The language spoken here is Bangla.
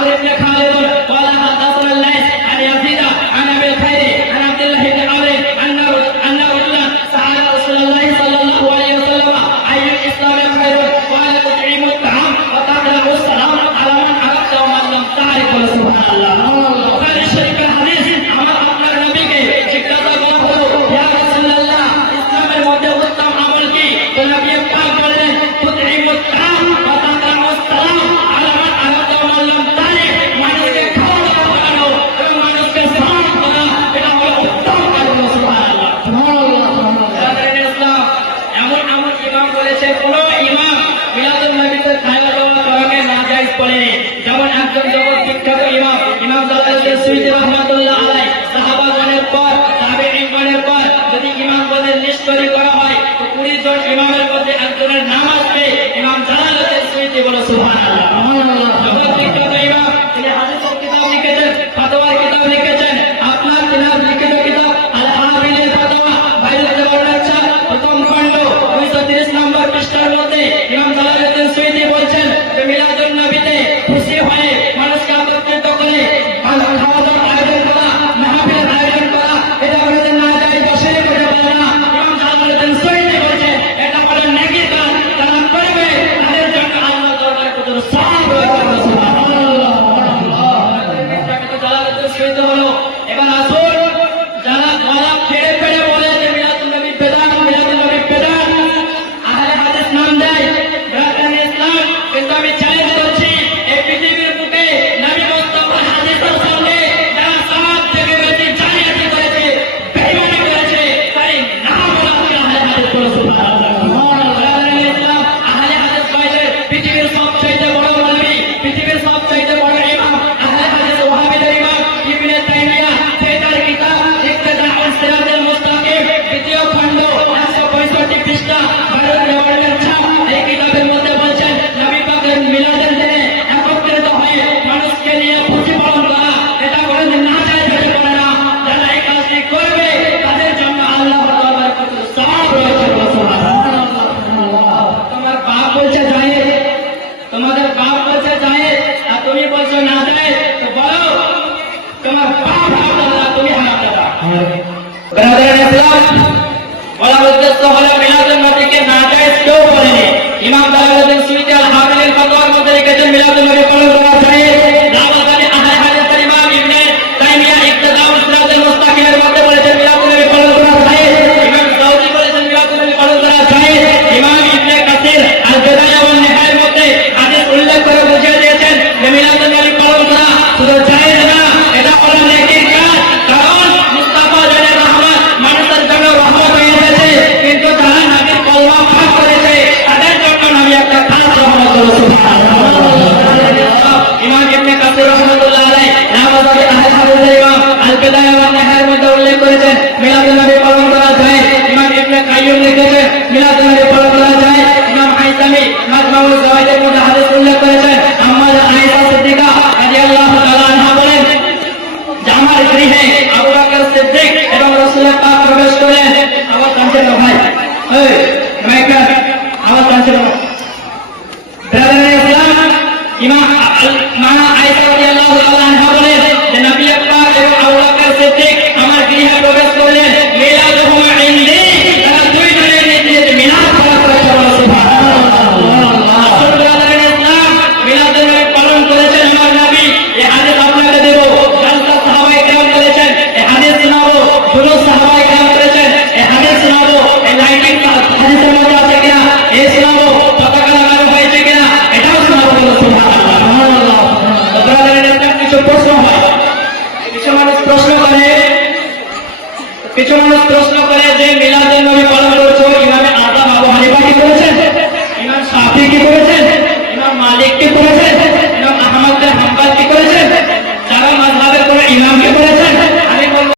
খালেদ খালেদ একজন জগৎ বিখ্যাত ইমাম ইমাম দালাল সুইদ রহমাতুল্লাহ আলাই সাহাবাগণের পর তাবেঈগণের পর যদি ইমামগণের লিস্ট তৈরি করা হয় তো কুড়ি জন ইমামের মধ্যে একজনের নাম আসবে ইমাম দালাল সুইদ বলো সুবহানাল্লাহ। সুবহানাল্লাহ। জগৎ বিখ্যাত ইমাম তিনি হাদিসের কিতাব লিখেছেন ফাতোয়া নয় বলার উদ্দেশ্য হলো মিলাদুল নবীকে না যায় কেউ বলেনি। ইমাম দালাল সুইতে আল হাবিলের ফতোয়ার মধ্যে রেখেছেন মিলাদুল নবী কোনো উল্লেখ করেছেন, মিলাদুল নবী পালন করা যায়, ইমাম ইবনে লিখেছেন, মিলাদুল নবী পালন করা যায়, ইমাম হাইতামি জাওয়াইদের মধ্যে হাদিস উল্লেখ করেছেন আম্মা আয়েশা সিদ্দিকা রাদিয়াল্লাহু তাআলা আনহা বলেন, যে আমার গৃহে আবু বকর সিদ্দিক এবং প্রবেশ কাছে না ভাই? এই মাইকা কাছে না ব্রাদার ইসলাম ইমাম মা আয়েশা রাদিয়াল্লাহু তাআলা